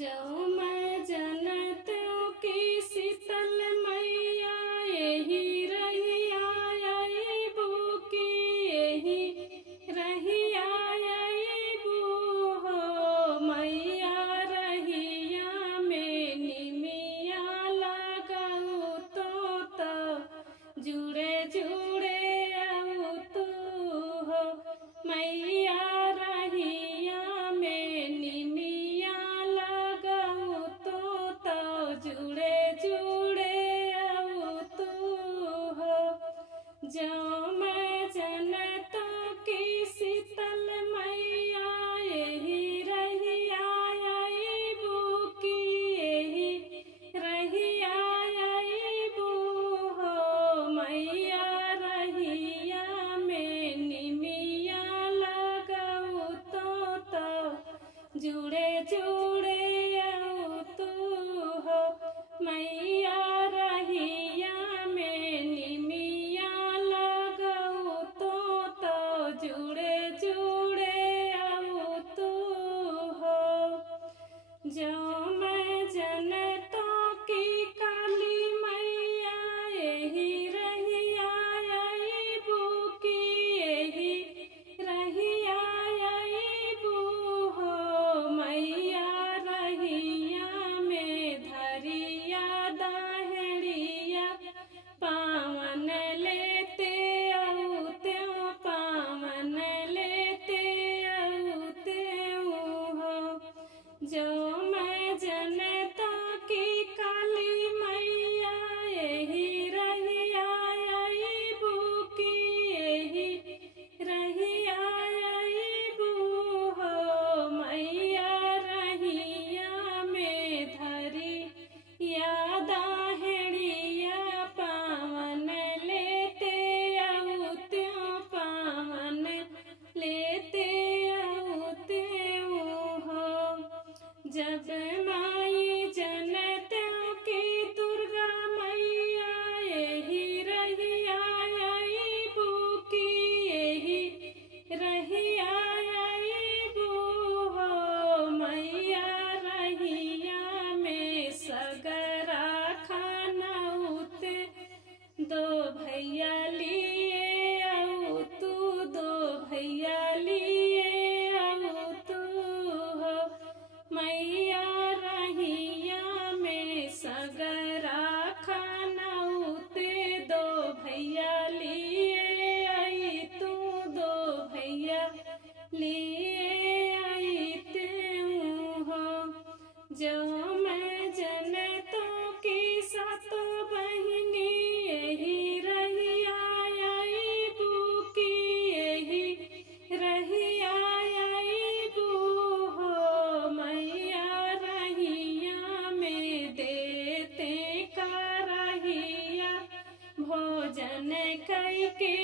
जो मैं जनतों की शीतल मैया यही रही आई बुकी यही रही आई बू हो मैया रहिया में निमिया लगाऊ तो जुड़े जुड़े आऊ तू हो मैया रहिया में निमिया लगाऊ तो जुड़े जुड़े आऊ तू हो जो मैं जनतों की शीतल मैया यही रही आई बुकी यही रही आई बू हो मैया रहिया में निमिया लगाऊ तो जुड़े जुड़े आऊ तू हो मैया रहिया में निमिया लगाऊ तो जुड़े जुड़े आऊ तू हो जो मैं जनतों की काली मैया यही रही आई बुकी यही रही आई बू हो मैया रहिया में धरिया दाहड़िया पावन लेते आऊ त्यों पावन लेते आऊ त्यों हो जो मैं जनता की काली मैया यही रही आई बुकी यही रही आई बू हो मैया रहिया में धरी याद हेड़िया पावन लेते आऊ त्यों पावन लेते आऊ त्यों हो जब माई जनतों की दुर्गा मैया यही रही आई बुकी यही रही आई बू हो मैया रहिया में सगरा खाना उते दो भैया लिए आऊ तू दो भैया लिए आऊ तू हो मैया रहिया में सगरा खाना उते दो भैया लिए आई तू दो भैया लिए आई त्यों हो जो मैं जनतों की सातों बहिनी यही रही आई बुकी यही रही आई बू हो मैया रहिया में देते का रहिया भोजन कई के